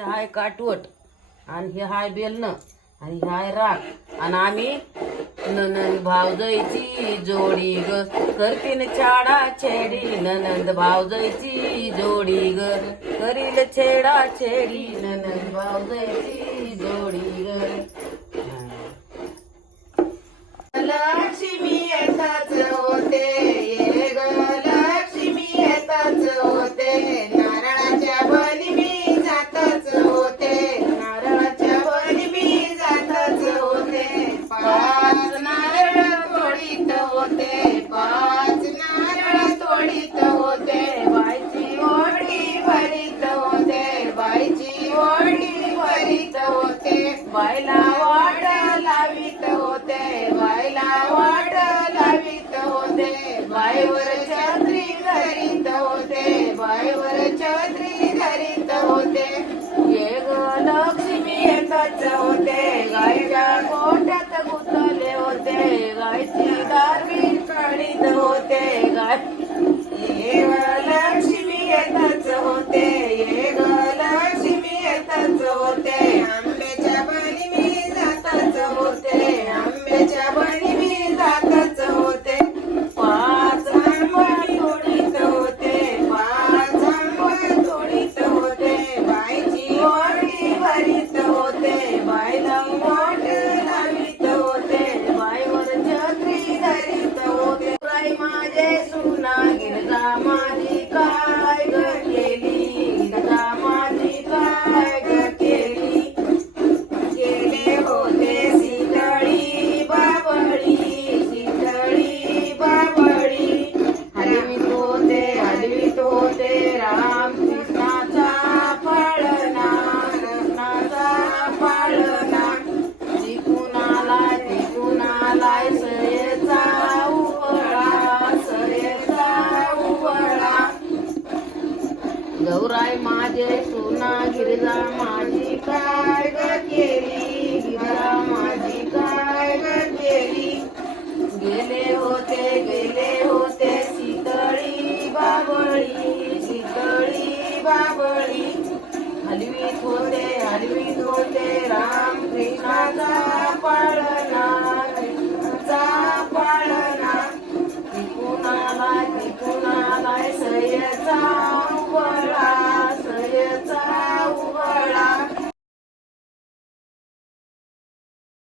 हाय काटवट आणि हे हाय बेलन आणि हे हाय राख आणि आम्ही ननंद भावजाईची जोडी ग करतीन छाडा छेडी ननंद भावजाईची जोडी ग करील छेडा छेडी ननंद भावजाईची जोडी ग लक्ष्मी येताच होते ये ग लक्ष्मी येताच होते नारळाच्या बली मी जातच होते नारळाच्या बली मी जातच होते पाच नारळ तोडीत होते पाच नारळ तोडीत होते बाईची ओढी भरीत होते बाईची ओढी भरीत होते बायला वाट लावित होते बायला वाट लावित होते बाईवर छत्री धरीत होते बाईवर छत्री धरीत होते ये ग लक्ष्मी येतच होते गायच्या गोठ्यात गुंतले होते गायची दारवी काढीत होते गाय ये ग लक्ष्मी येतच होते ये ग लक्ष्मी येतच होते आंब्याच्या बळी मी जातच होते आंब्याच्या बळी मी जातच होते पाच आंबा तोडीत होते पाच आंबा तोडीत होते बाईची ओढी भरीत होते बाईला वाट लावित होते बाईवर छत्री धरीत होते बाई माझे सुना गिरजा माझी काय ग केली गिरजा माझी काय ग केली गेले होते सितळी बाबळी हलवीत होते राम कृष्णाचा पाळणा कृष्णाचा पाळणा जिंकून आलाय सयेचा उवळा गौराई माझे सुना गिरजा माझी काय ग